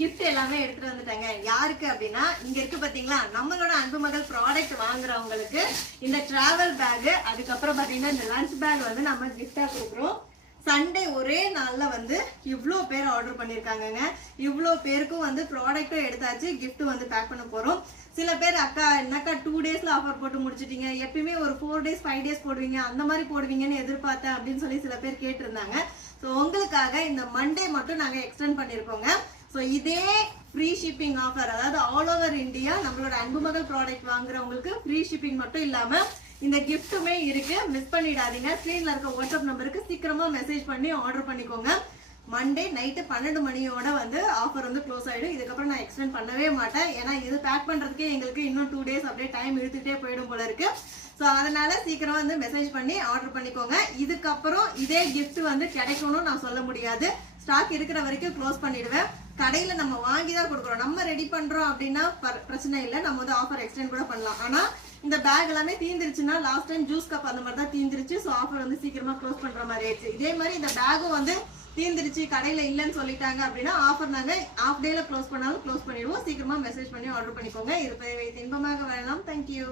Gift எல்லாமே எடுத்துட்டு வந்துட்டாங்க. யாருக்கு அப்படின்னா இங்க இருக்கு பாத்தீங்களா, நம்மளோட அன்பு மகள் ப்ராடக்ட் வாங்குறவங்களுக்கு இந்த டிராவல் பேக், அதுக்கப்புறம் பாத்தீங்கன்னா இந்த லஞ்ச் பேக் வந்து நம்ம கிஃப்டா கொடுக்குறோம். சண்டே ஒரே நாள்ல வந்து இவ்வளோ பேர் ஆர்டர் பண்ணியிருக்காங்கங்க. இவ்வளோ பேருக்கும் வந்து ப்ராடக்ட்டும் எடுத்தாச்சு, கிஃப்ட் வந்து பேக் பண்ண போறோம். சில பேர் அக்கா என்னக்கா 2 டேஸ்ல ஆஃபர் போட்டு முடிச்சிட்டீங்க, எப்பயுமே ஒரு 4 டேஸ் 5 டேஸ் போடுவீங்க, அந்த மாதிரி போடுவீங்கன்னு எதிர்பார்த்தேன் அப்படின்னு சொல்லி சில பேர் கேட்டிருந்தாங்க. ஸோ உங்களுக்காக இந்த மண்டே மட்டும் நாங்கள் எக்ஸ்டெண்ட் பண்ணியிருக்கோங்க. ஸோ இதே ஃப்ரீ ஷிப்பிங் ஆஃபர், அதாவது ஆல் ஓவர் இந்தியா நம்மளோட அன்பு மகள் ப்ராடக்ட் வாங்குறவங்களுக்கு ஃப்ரீ ஷிப்பிங் மட்டும் இல்லாம இந்த கிஃப்ட்டுமே இருக்கு. மிஸ் பண்ணிடாதீங்க. ஸ்கிரீன்ல இருக்க வாட்ஸ்அப் நம்பருக்கு சீக்கிரமா மெசேஜ் பண்ணி ஆர்டர் பண்ணிக்கோங்க. மண்டே நைட்டு 12 மணியோட வந்து ஆஃபர் வந்து க்ளோஸ் ஆயிடும். இதுக்கப்புறம் நான் எக்ஸ்டெண்ட் பண்ணவே மாட்டேன். ஏன்னா இது பேக் பண்றதுக்கே எங்களுக்கு இன்னும் 2 டேஸ் அப்படியே டைம் இழுத்துட்டே போயிடும் போல இருக்கு. ஸோ அதனால சீக்கிரம் வந்து மெசேஜ் பண்ணி ஆர்டர் பண்ணிக்கோங்க. இதுக்கப்புறம் இதே கிஃப்ட் வந்து கிடைக்கணும்னு நான் சொல்ல முடியாது. ஸ்டாக் இருக்கிற வரைக்கும் க்ளோஸ் பண்ணிடுவேன். கடையில நம்ம வாங்கி தான் கொடுக்குறோம். நம்ம ரெடி பண்றோம் அப்படின்னா பிரச்சனை இல்லை, நம்ம வந்து ஆஃபர் எக்ஸ்டெண்ட் கூட பண்ணலாம். ஆனா இந்த பேக் எல்லாமே தீந்துருச்சுன்னா, லாஸ்ட் டைம் ஜூஸ் கப் அந்த மாதிரி தான் தீந்துருச்சு. ஸோ ஆஃபர் வந்து சீக்கிரமா க்ளோஸ் பண்ற மாதிரி ஆயிடுச்சு. இதே மாதிரி இந்த பேக்கும் வந்து தீந்துருச்சு, கடையில இல்லைன்னு சொல்லிட்டாங்க அப்படின்னா ஆஃபர் நாங்க ஆஃப் டேல க்ளோஸ் பண்ணாலும் க்ளோஸ் பண்ணிடுவோம். சீக்கிரமா மெசேஜ் பண்ணி ஆர்டர் பண்ணிக்கோங்க. இருப்பதை வைத்து இன்பமாக வாழலாம். தேங்க்யூ.